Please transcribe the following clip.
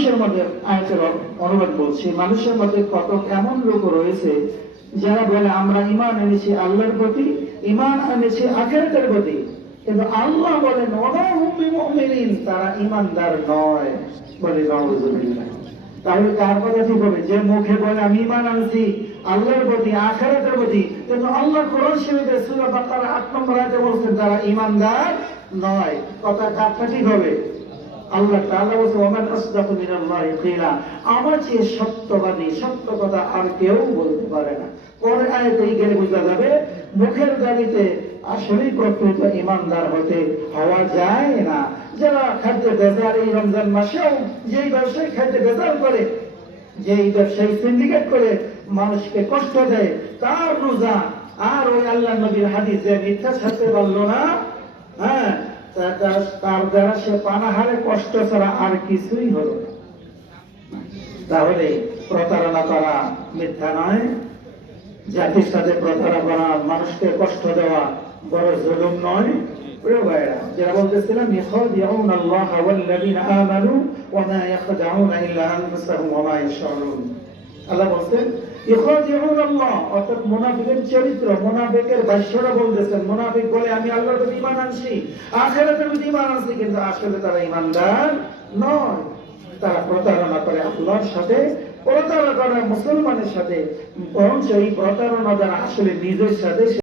মানুষের মধ্যে আয়াতের অনুবাদ বলছি, মানুষের মধ্যে কত এমন লোক রয়েছে যারা বলে আমরা ঈমান এনেছি আল্লাহর প্রতি, ঈমান এনেছি আখিরাতের প্রতি, কিন্তু আল্লাহ বলেন ওয়া হুম বিমুমিনিন, তারা ঈমানদার নয়। বলে নাউযুবিল্লাহ। তাহলে কার কথা ঠিক হবে? যে মুখে বলে আমি ঈমান আনছি আল্লাহর প্রতি, আখিরাতের প্রতি, কিন্তু আল্লাহ কোরআন শরীফে সূরা বাকারা ৮ নম্বর আয়াতে বলেছেন তারা ঈমানদার নয়। কথা কারটা ঠিক হবে? আল্লাহ তাআলা বলেন ওমান আসদাকু মিনাল্লাহি কিলা, আমার চেয়ে সত্যবাদী, সত্য কথা আর কেউ বলতে পারে না। পরে আয়াতেই গেলে বোঝা যাবে মুখের দাবিতে আসলেই প্রকৃত ঈমানদার হতে হওয়া যায় না। যারা খাদ্যে ভেজাল, এই রমজান মাসেও যেই ব্যবসায়ী খাদ্যে ভেজাল করে, যেই ব্যবসায়ী সিন্ডিকেট করে মানুষকে কষ্ট দেয়, তার রোজা আর ওই আল্লাহ নবীর হাদিস যে মিথ্যা ছাড়তে পারলো না, হ্যাঁ, তার দ্বারা সে পানাহারে কষ্ট ছাড়া আর কিছুই হলো না। তাহলে প্রতারণা করা মিথ্যা নয়, জাতির সাথে প্রতারণা করা, মানুষকে কষ্ট দেওয়া বড় জুলুম নয়। প্রিয় ভাইরা, যারা বলতেছিলাম ইয়াখাদিউনা আল্লাহ ওয়াল্লাযিনা আমানু ওয়া মা ইয়াখদাউনা ইল্লা আনফুসাহুম ওয়া মা ইয়াশউরুন। আল্লাহ বলেন ইয়াখাদিউনা আল্লাহ, অর্থাৎ মুনাফিকের চরিত্র, মুনাফিকের ভাষ্যটা বলতেছেন। মুনাফিক বলে আমি আল্লাহর প্রতি ঈমান আনছি, আখিরাতের প্রতি ঈমান আনছি, কিন্তু আসলে তারা ঈমানদার নয়। তারা প্রতারণা করে আল্লাহর সাথে, প্রতারণা করে মুসলমানের সাথে, বরঞ্চ এই প্রতারণা দ্বারা আসলে নিজের সাথে